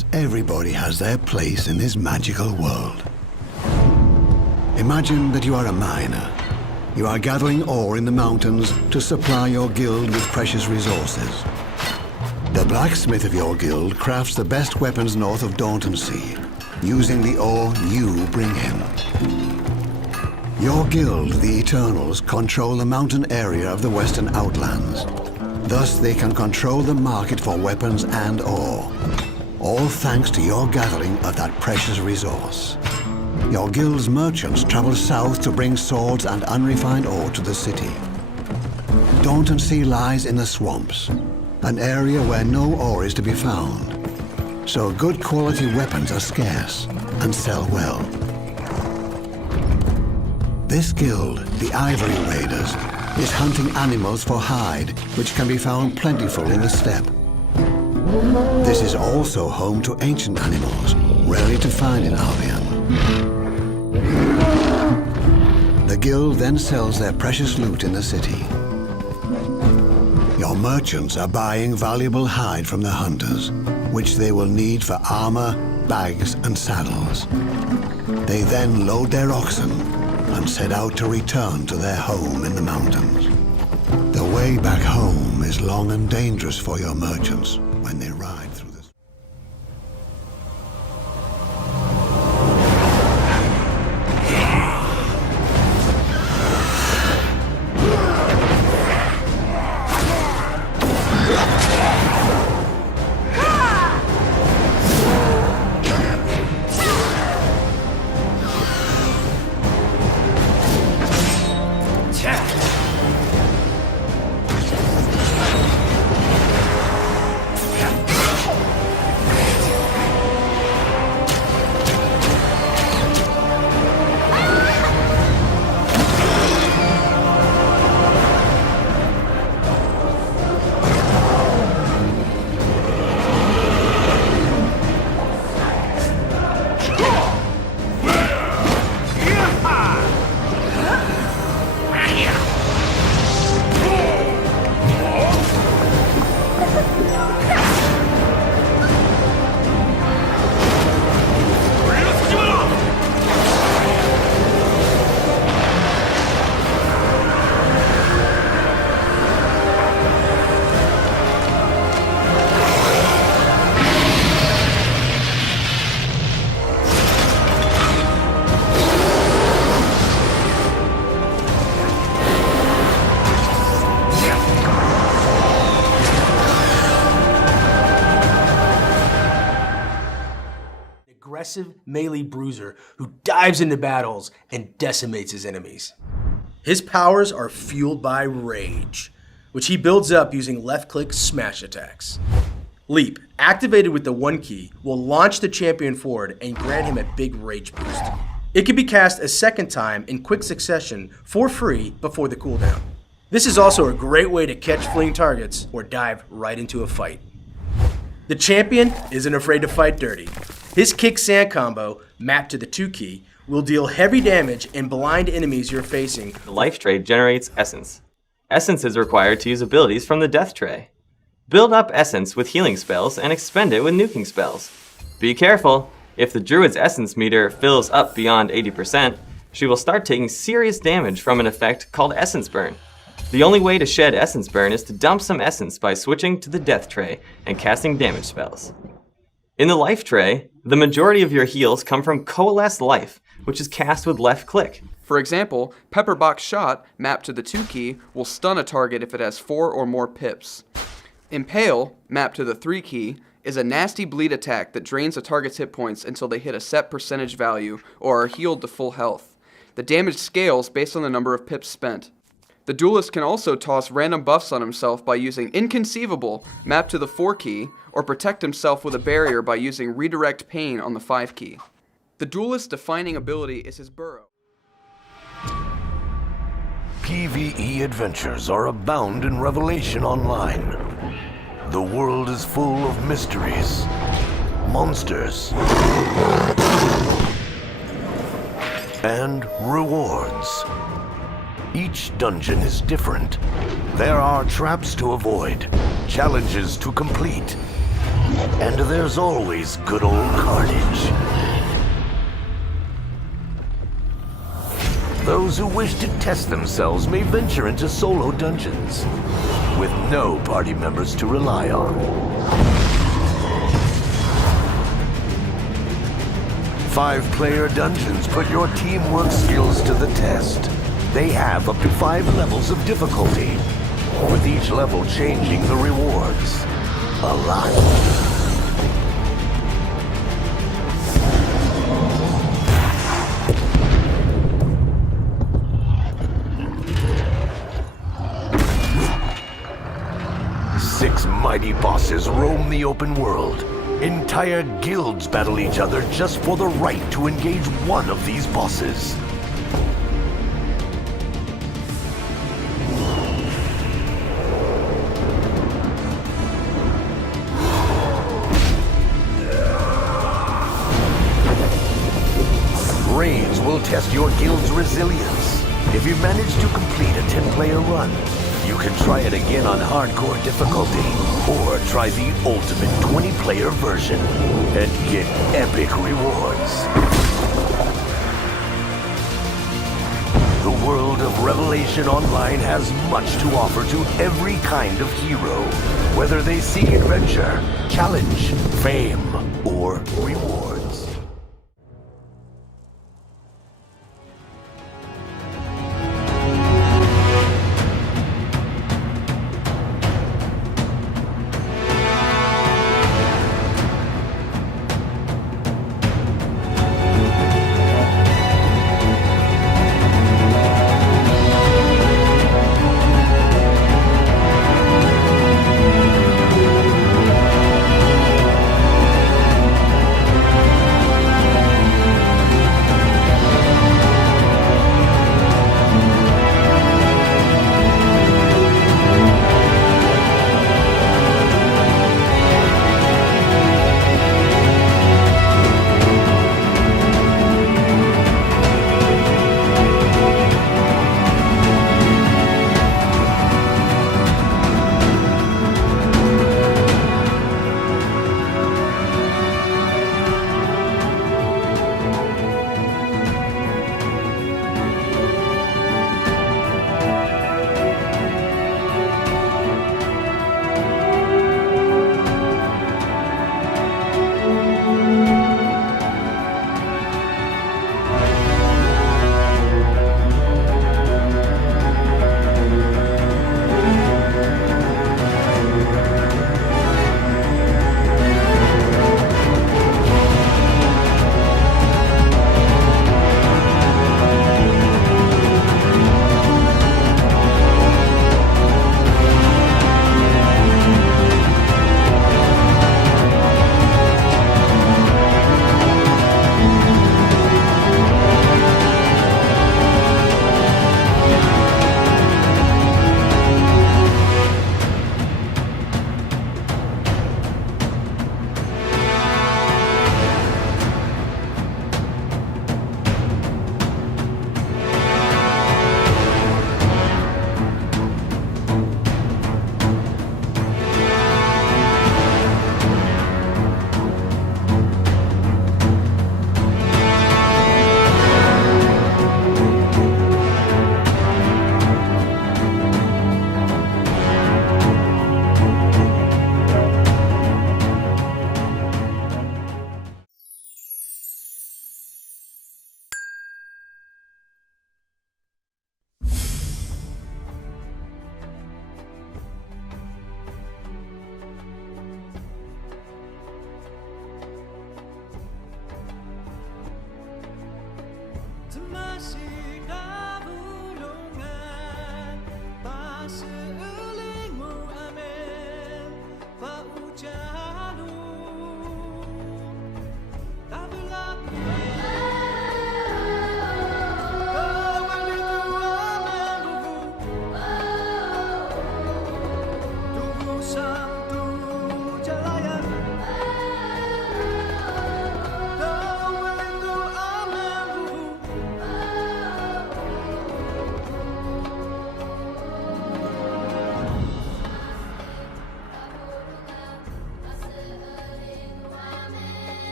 years, everybody has their place in this magical world. Imagine that you are a miner. You are gathering ore in the mountains to supply your guild with precious resources. The blacksmith of your guild crafts the best weapons north of Dauntonsea, using the ore you bring him. Your guild, the Eternals, control the mountain area of the Western Outlands. Thus, they can control the market for weapons and ore, all thanks to your gathering of that precious resource. Your guild's merchants travel south to bring swords and unrefined ore to the city. Dauntonsea lies in the swamps, an area where no ore is to be found. So good quality weapons are scarce and sell well. This guild, the Ivory Raiders, is hunting animals for hide, which can be found plentiful in the steppe. This is also home to ancient animals, rarely to find in Albion. The guild then sells their precious loot in the city. Your merchants are buying valuable hide from the hunters, which they will need for armor, bags, and saddles. They then load their oxen and set out to return to their home in the mountains. The way back home is long and dangerous for your merchants when they ride through the... Aggressive melee bruiser who dives into battles and decimates his enemies. His powers are fueled by rage, which he builds up using left-click smash attacks. Leap, activated with the 1 key, will launch the champion forward and grant him a big rage boost. It can be cast a second time in quick succession for free before the cooldown. This is also a great way to catch fleeing targets or dive right into a fight. The champion isn't afraid to fight dirty. His kick sand combo, mapped to the 2 key, will deal heavy damage and blind enemies you're facing. The life tray generates essence. Essence is required to use abilities from the death tray. Build up essence with healing spells and expend it with nuking spells. Be careful, if the druid's essence meter fills up beyond 80%, she will start taking serious damage from an effect called essence burn. The only way to shed essence burn is to dump some essence by switching to the death tray and casting damage spells. In the life tray, the majority of your heals come from Coalesce Life, which is cast with left click. For example, Pepperbox Shot, mapped to the 2 key, will stun a target if it has 4 or more pips. Impale, mapped to the 3 key, is a nasty bleed attack that drains a target's hit points until they hit a set percentage value or are healed to full health. The damage scales based on the number of pips spent. The duelist can also toss random buffs on himself by using Inconceivable, mapped to the 4 key, or protect himself with a barrier by using Redirect Pain on the 5 key. The duelist's defining ability is his burrow. PvE adventures are abound in Revelation Online. The world is full of mysteries, monsters, and rewards. Each dungeon is different. There are traps to avoid, challenges to complete, And there's always good old carnage. Those who wish to test themselves may venture into solo dungeons, with no party members to rely on. 5-player dungeons put your teamwork skills to the test. They have up to 5 levels of difficulty, with each level changing the rewards a lot. Six mighty bosses roam the open world. Entire guilds battle each other just for the right to engage one of these bosses. Raids will test your guild's resilience. If you manage to complete a 10-player run, you can try it again on hardcore difficulty, or try the ultimate 20-player version and get epic rewards. The world of Revelation Online has much to offer to every kind of hero, whether they seek adventure, challenge, fame, or rewards.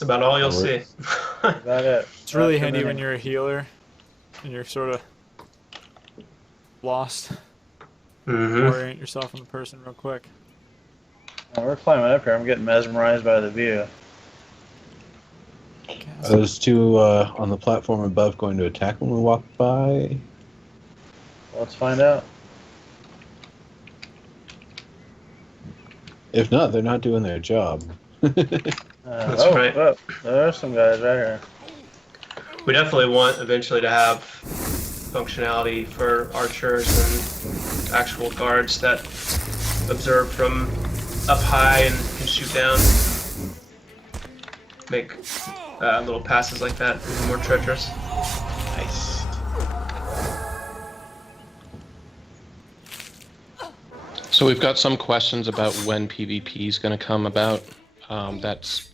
That's about all you'll see. About it. It's really handy when you're a healer and you're sort of lost. Orient yourself on the person real quick. We're climbing up here. I'm getting mesmerized by the view. Are those two on the platform above going to attack when we walk by? Let's find out. If not, they're not doing their job. That's right. Oh, there are some guys right here. We definitely want eventually to have functionality for archers and actual guards that observe from up high and can shoot down. Make little passes like that even more treacherous. Nice. So we've got some questions about when PvP is going to come about. That's